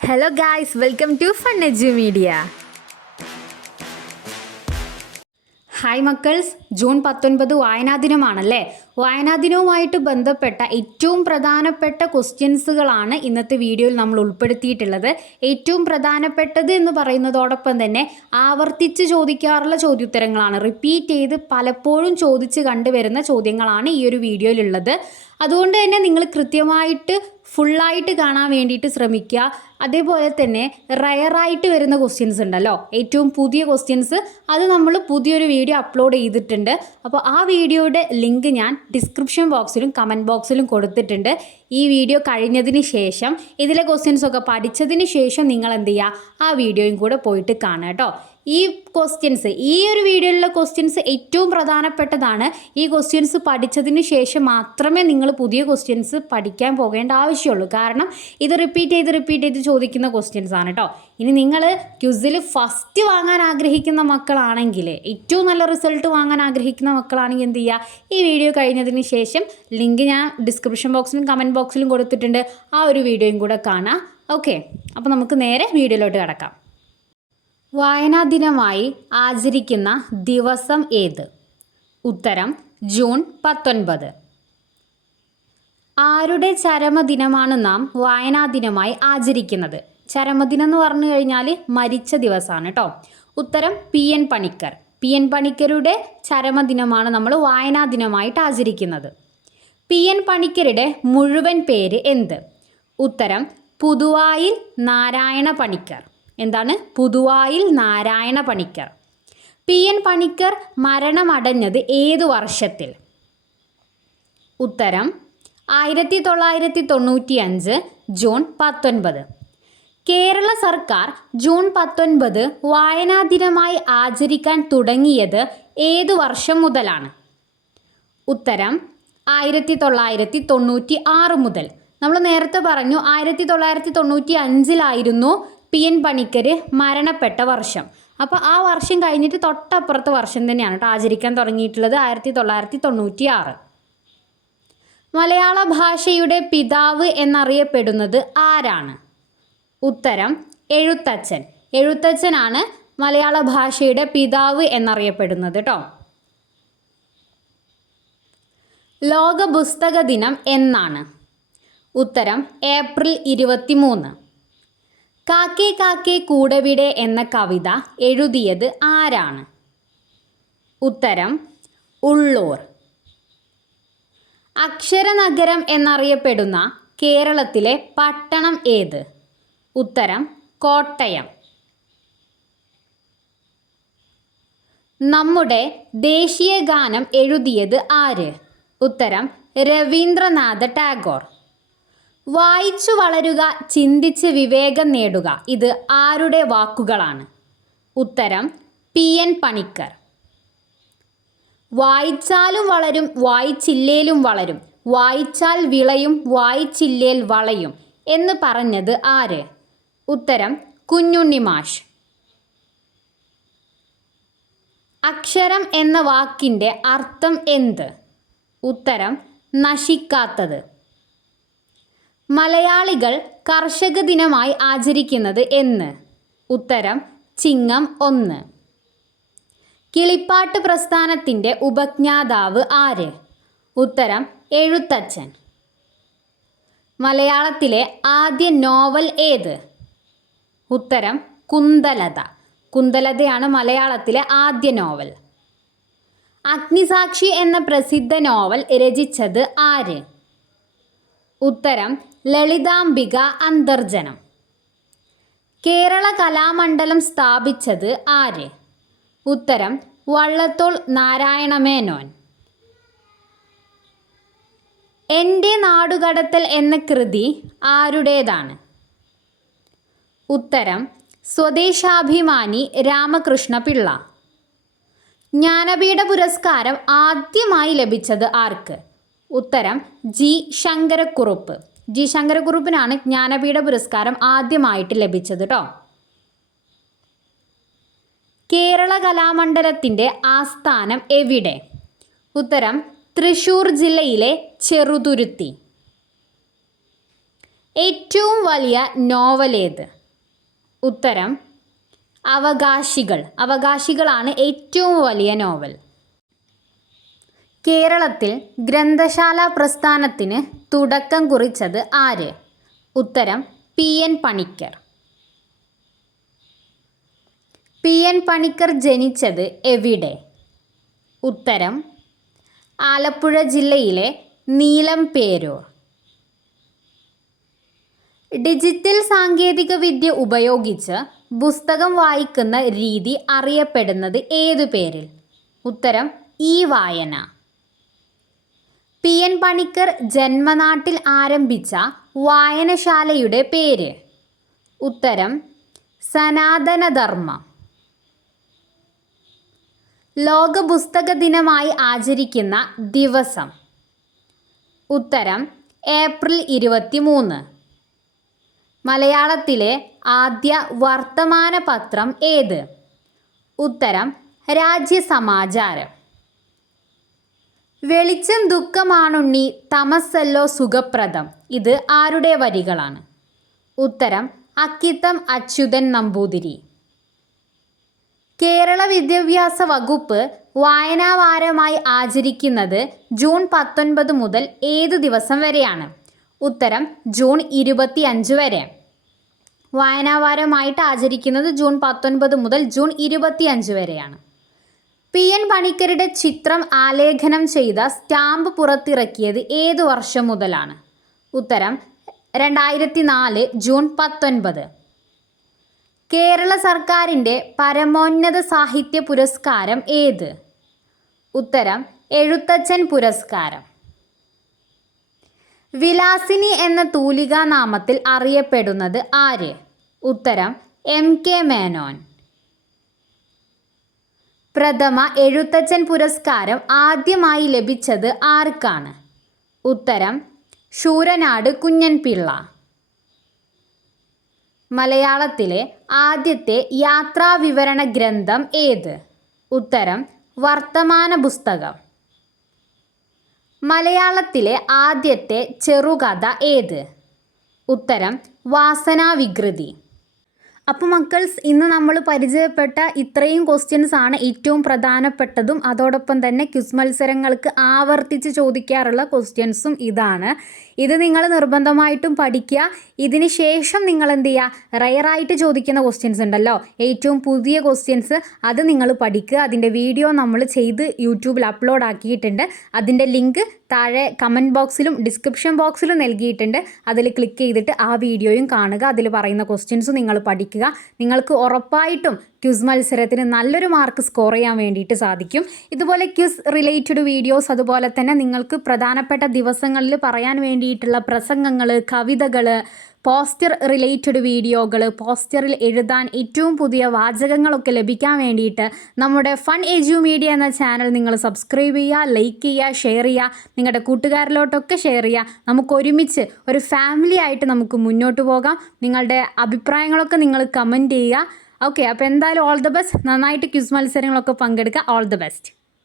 Hello guys, welcome to Fun Edu Media. Hi മക്കൾസ്, June 19 വായനാ ദിനമാണല്ലേ. വായനാ ദിനവുമായിട്ട് ബന്ധപ്പെട്ട ഏറ്റവും പ്രധാനപ്പെട്ട ക്വസ്റ്റ്യൻസുകളാണ് ഇന്നത്തെ വീഡിയോയിൽ നമ്മൾ ഉൾപ്പെടുത്തിയിട്ടുള്ളത്. ഏറ്റവും പ്രധാനപ്പെട്ടത് എന്ന് പറയുന്നതോടൊപ്പം തന്നെ ആവർത്തിച്ച് ചോദിക്കാറുള്ള ചോദ്യോത്തരങ്ങളാണ്. റിപ്പീറ്റ് ചെയ്ത് പലപ്പോഴും ചോദിച്ച് കണ്ടുവരുന്ന ചോദ്യങ്ങളാണ് ഈ ഒരു വീഡിയോയിലുള്ളത്. അതുകൊണ്ട് തന്നെ നിങ്ങൾ കൃത്യമായിട്ട് ഫുള്ളായിട്ട് കാണാൻ വേണ്ടിയിട്ട് ശ്രമിക്കുക. അതേപോലെ തന്നെ റയറായിട്ട് വരുന്ന ക്വസ്റ്റ്യൻസ് ഉണ്ടല്ലോ, ഏറ്റവും പുതിയ ക്വസ്റ്റ്യൻസ്, അത് നമ്മൾ പുതിയൊരു വീഡിയോ അപ്ലോഡ് ചെയ്തിട്ടുണ്ട്. അപ്പോൾ ആ വീഡിയോയുടെ ലിങ്ക് ഞാൻ ഡിസ്ക്രിപ്ഷൻ ബോക്സിലും കമൻറ്റ് ബോക്സിലും കൊടുത്തിട്ടുണ്ട്. ഈ വീഡിയോ കഴിഞ്ഞതിന് ശേഷം ഇതിലെ ക്വസ്റ്റ്യൻസൊക്കെ പഠിച്ചതിന് ശേഷം നിങ്ങൾ എന്ത് ചെയ്യുക, ആ വീഡിയോയും കൂടെ പോയിട്ട് കാണുക കേട്ടോ. ഈ ക്വസ്റ്റ്യൻസ്, ഈ ഒരു വീഡിയോയിലുള്ള ക്വസ്റ്റ്യൻസ് ഏറ്റവും പ്രധാനപ്പെട്ടതാണ്. ഈ ക്വസ്റ്റ്യൻസ് പഠിച്ചതിന് ശേഷം മാത്രമേ നിങ്ങൾ പുതിയ ക്വസ്റ്റ്യൻസ് പഠിക്കാൻ പോകേണ്ട ആവശ്യമുള്ളൂ. കാരണം ഇത് റിപ്പീറ്റ് ചെയ്ത് ചോദിക്കുന്ന ക്വസ്റ്റ്യൻസ് ആണ് കേട്ടോ. ഇനി നിങ്ങൾ ക്വിസിൽ ഫസ്റ്റ് വാങ്ങാൻ ആഗ്രഹിക്കുന്ന മക്കളാണെങ്കിൽ, ഏറ്റവും നല്ല റിസൾട്ട് വാങ്ങാൻ ആഗ്രഹിക്കുന്ന മക്കളാണെങ്കിൽ എന്ത് ചെയ്യുക, ഈ വീഡിയോ കഴിഞ്ഞതിന് ശേഷം ലിങ്ക് ഞാൻ ഡിസ്ക്രിപ്ഷൻ ബോക്സിലും കമൻറ്റ് ബോക്സിലും കൊടുത്തിട്ടുണ്ട്. ആ ഒരു വീഡിയോയും കൂടെ കാണാം. ഓക്കെ, അപ്പോൾ നമുക്ക് നേരെ വീഡിയോയിലോട്ട് കിടക്കാം. വായനാ ദിനമായി ആചരിക്കുന്ന ദിവസം ഏത്? ഉത്തരം ജൂൺ 19. ആരുടെ ചരമദിനമാണ് നാം വായനാ ദിനമായി ആചരിക്കുന്നത്? ചരമദിനം എന്ന് പറഞ്ഞു കഴിഞ്ഞാൽ മരിച്ച ദിവസമാണ് കേട്ടോ. ഉത്തരം PN പണിക്കർ. PN പണിക്കരുടെ ചരമദിനമാണ് നമ്മൾ വായനാ ദിനമായിട്ട് ആചരിക്കുന്നത്. PN പണിക്കരുടെ മുഴുവൻ പേര് എന്ത്? ഉത്തരം പുതുവായിൽ നാരായണ പണിക്കർ. എന്താണ്? പുതുവായിൽ നാരായണ പണിക്കർ. PN പണിക്കർ മരണമടഞ്ഞത് ഏതു വർഷത്തിൽ? ഉത്തരം 1995 ജൂൺ 19. കേരള സർക്കാർ ജൂൺ 19 വായനാ ദിനമായി ആചരിക്കാൻ തുടങ്ങിയത് ഏതു വർഷം മുതലാണ്? ഉത്തരം 1996 മുതൽ. നമ്മൾ നേരത്തെ പറഞ്ഞു 1995 PN പണിക്കർ മരണപ്പെട്ട വർഷം. അപ്പോൾ ആ വർഷം കഴിഞ്ഞിട്ട് തൊട്ടപ്പുറത്തെ വർഷം തന്നെയാണ് കേട്ടോ ആചരിക്കാൻ തുടങ്ങിയിട്ടുള്ളത്, 1996. മലയാള ഭാഷയുടെ പിതാവ് എന്നറിയപ്പെടുന്നത് ആരാണ്? ഉത്തരം എഴുത്തച്ഛൻ. എഴുത്തച്ഛനാണ് മലയാള ഭാഷയുടെ പിതാവ് എന്നറിയപ്പെടുന്നത് കേട്ടോ. ലോക പുസ്തക ദിനം എന്നാണ്? ഉത്തരം ഏപ്രിൽ 23. കാക്കേ കാക്കേ കൂടെവിടെ എന്ന കവിത എഴുതിയത് ആരാണ്? ഉത്തരം ഉള്ളൂർ. അക്ഷരനഗരം എന്നറിയപ്പെടുന്ന കേരളത്തിലെ പട്ടണം ഏത്? ഉത്തരം കോട്ടയം. നമ്മുടെ ദേശീയ ഗാനം എഴുതിയത് ആര്? ഉത്തരം രവീന്ദ്രനാഥ ടാഗോർ. വായിച്ചു വളരുക, ചിന്തിച്ച് വിവേകം നേടുക, ഇത് ആരുടെ വാക്കുകളാണ്? ഉത്തരം PN പണിക്കർ. വായിച്ചാലും വളരും, വായിച്ചില്ലേലും വളരും, വായിച്ചാൽ വിളയും, വായിച്ചില്ലേൽ വളയും എന്ന് പറഞ്ഞത് ആര്? ഉത്തരം കുഞ്ഞുണ്ണി മാഷ്. അക്ഷരം എന്ന വാക്കിൻ്റെ അർത്ഥം എന്ത്? ഉത്തരം നശിക്കാത്തത്. മലയാളികൾ കർഷക ദിനമായി ആചരിക്കുന്നത് എന്ന്? ഉത്തരം ചിങ്ങം 1. കിളിപ്പാട്ട് പ്രസ്ഥാനത്തിൻ്റെ ഉപജ്ഞാതാവ് ആര്? ഉത്തരം എഴുത്തച്ഛൻ. മലയാളത്തിലെ ആദ്യ നോവൽ ഏത്? ഉത്തരം കുന്തലത. കുന്തലതയാണ് മലയാളത്തിലെ ആദ്യ നോവൽ. അഗ്നിസാക്ഷി എന്ന പ്രസിദ്ധ നോവൽ രചിച്ചത് ആര്? ഉത്തരം ലളിതാംബിക അന്തർജനം. കേരള കലാമണ്ഡലം സ്ഥാപിച്ചത് ആര്? ഉത്തരം വള്ളത്തോൾ നാരായണമേനോൻ. എൻ്റെ നാടുകടത്തൽ എന്ന കൃതി ആരുടേതാണ്? ഉത്തരം സ്വദേശാഭിമാനി രാമകൃഷ്ണ പിള്ള. ജ്ഞാനപീഠ പുരസ്കാരം ആദ്യമായി ലഭിച്ചത് ആർക്ക്? ഉത്തരം G. ശങ്കരക്കുറുപ്പ്. G. ശങ്കരക്കുറുപ്പിനാണ് ജ്ഞാനപീഠ പുരസ്കാരം ആദ്യമായിട്ട് ലഭിച്ചത് കേട്ടോ. കേരള കലാമണ്ഡലത്തിൻ്റെ ആസ്ഥാനം എവിടെ? ഉത്തരം തൃശ്ശൂർ ജില്ലയിലെ ചെറുതുരുത്തി. ഏറ്റവും വലിയ നോവൽ ഏത്? ഉത്തരം അവകാശികൾ. അവകാശികളാണ് ഏറ്റവും വലിയ നോവൽ. കേരളത്തിൽ ഗ്രന്ഥശാല പ്രസ്ഥാനത്തിന് തുടക്കം കുറിച്ചത് ആര്? ഉത്തരം PN പണിക്കർ. PN പണിക്കർ ജനിച്ചത് എവിടെ? ഉത്തരം ആലപ്പുഴ ജില്ലയിലെ നീലംപേരൂർ. ഡിജിറ്റൽ സാങ്കേതികവിദ്യ ഉപയോഗിച്ച് പുസ്തകം വായിക്കുന്ന രീതി അറിയപ്പെടുന്നത് ഏതു പേരിൽ? ഉത്തരം വായന. PN പണിക്കർ ജന്മനാട്ടിൽ ആരംഭിച്ച വായനശാലയുടെ പേര്? ഉത്തരം സനാതനധർമ്മം. ലോക പുസ്തക ദിനമായി ആചരിക്കുന്ന ദിവസം? ഉത്തരം ഏപ്രിൽ 23. മലയാളത്തിലെ ആദ്യ വർത്തമാന പത്രം ഏത്? ഉത്തരം രാജ്യസമാചാരം. വെളിച്ചം ദുഃഖമാണുണ്ണി, തമസ്സല്ലോ സുഖപ്രദം. ഇത് ആരുടെ വരികളാണ്? ഉത്തരം അക്കിത്തം അച്യുതൻ നമ്പൂതിരി. കേരള വിദ്യാഭ്യാസ വകുപ്പ് വായനാവാരമായി ആചരിക്കുന്നത് ജൂൺ 19 മുതൽ ഏതു ദിവസം വരെയാണ്? ഉത്തരം ജൂൺ 25 വരെ. വായനാവാരമായിട്ട് ആചരിക്കുന്നത് ജൂൺ 19 മുതൽ ജൂൺ 25 വരെയാണ്. PN പണിക്കരുടെ ചിത്രം ആലേഖനം ചെയ്ത സ്റ്റാമ്പ് പുറത്തിറക്കിയത് ഏതു വർഷം മുതലാണ്? ഉത്തരം 2004 ജൂൺ 19. കേരള സർക്കാരിൻ്റെ പരമോന്നത സാഹിത്യ പുരസ്കാരം ഏത്? ഉത്തരം എഴുത്തച്ഛൻ പുരസ്കാരം. വിലാസിനി എന്ന തൂലികാനാമത്തിൽ അറിയപ്പെടുന്നത് ആര്? ഉത്തരം MK മേനോൻ. പ്രഥമ എഴുത്തച്ഛൻ പുരസ്കാരം ആദ്യമായി ലഭിച്ചത് ആർക്കാണ്? ഉത്തരം ശൂരനാട് കുഞ്ഞൻപിള്ള. മലയാളത്തിലെ ആദ്യത്തെ യാത്രാവിവരണ ഗ്രന്ഥം ഏത്? ഉത്തരം വർത്തമാന പുസ്തകം. മലയാളത്തിലെ ആദ്യത്തെ ചെറുകഥ ഏത്? ഉത്തരം വാസനാവികൃതി. അപ്പോൾ മക്കൾസ്, ഇന്ന് നമ്മൾ പരിചയപ്പെട്ട ഇത്രയും ക്വസ്റ്റ്യൻസ് ആണ് ഏറ്റവും പ്രധാനപ്പെട്ടതും അതോടൊപ്പം തന്നെ ക്വിസ് മത്സരങ്ങൾക്ക് ആവർത്തിച്ച് ചോദിക്കാറുള്ള ക്വസ്റ്റ്യൻസും ഇതാണ്. ഇത് നിങ്ങൾ നിർബന്ധമായിട്ടും പഠിക്കുക. ഇതിന് ശേഷം നിങ്ങൾ എന്ത് ചെയ്യുക? റയറായിട്ട് ചോദിക്കുന്ന ക്വസ്റ്റ്യൻസ് ഉണ്ടല്ലോ, ഏറ്റവും പുതിയ ക്വസ്റ്റ്യൻസ്, അത് നിങ്ങൾ പഠിക്കുക. അതിൻ്റെ വീഡിയോ നമ്മൾ ചെയ്ത് യൂട്യൂബിൽ അപ്ലോഡ് ആക്കിയിട്ടുണ്ട്. അതിൻ്റെ ലിങ്ക് താഴെ കമൻറ്റ് ബോക്സിലും ഡിസ്ക്രിപ്ഷൻ ബോക്സിലും നൽകിയിട്ടുണ്ട്. അതിൽ ക്ലിക്ക് ചെയ്തിട്ട് ആ വീഡിയോയും കാണുക. അതിൽ പറയുന്ന ക്വസ്റ്റ്യൻസും നിങ്ങൾ പഠിക്കുക. നിങ്ങൾക്ക് ഉറപ്പായിട്ടും ക്വിസ് മത്സരത്തിന് നല്ലൊരു മാർക്ക് സ്കോർ ചെയ്യാൻ വേണ്ടിയിട്ട് സാധിക്കും. ഇതുപോലെ ക്വിസ് റിലേറ്റഡ് വീഡിയോസ്, അതുപോലെ തന്നെ നിങ്ങൾക്ക് പ്രധാനപ്പെട്ട ദിവസങ്ങളിൽ പറയാൻ വേണ്ടിയിട്ടുള്ള പ്രസംഗങ്ങൾ, കവിതകൾ, പോസ്റ്റർ റിലേറ്റഡ് വീഡിയോകൾ, പോസ്റ്ററിൽ എഴുതാൻ ഏറ്റവും പുതിയ വാചകങ്ങളൊക്കെ ലഭിക്കാൻ വേണ്ടിയിട്ട് നമ്മുടെ ഫൺ എജു മീഡിയ എന്ന ചാനൽ നിങ്ങൾ സബ്സ്ക്രൈബ് ചെയ്യുക, ലൈക്ക് ചെയ്യുക, ഷെയർ ചെയ്യുക, നിങ്ങളുടെ കൂട്ടുകാരിലോട്ടൊക്കെ ഷെയർ ചെയ്യുക. നമുക്ക് ഒരുമിച്ച് ഒരു ഫാമിലി ആയിട്ട് നമുക്ക് മുന്നോട്ട് പോകാം. നിങ്ങളുടെ അഭിപ്രായങ്ങളൊക്കെ നിങ്ങൾ കമൻറ്റ് ചെയ്യുക. ഓക്കെ, അപ്പോൾ എന്തായാലും ഓൾ ദ ബെസ്റ്റ്. നന്നായിട്ട് ക്വിസ് മത്സരങ്ങളൊക്കെ പങ്കെടുക്കുക. All the best.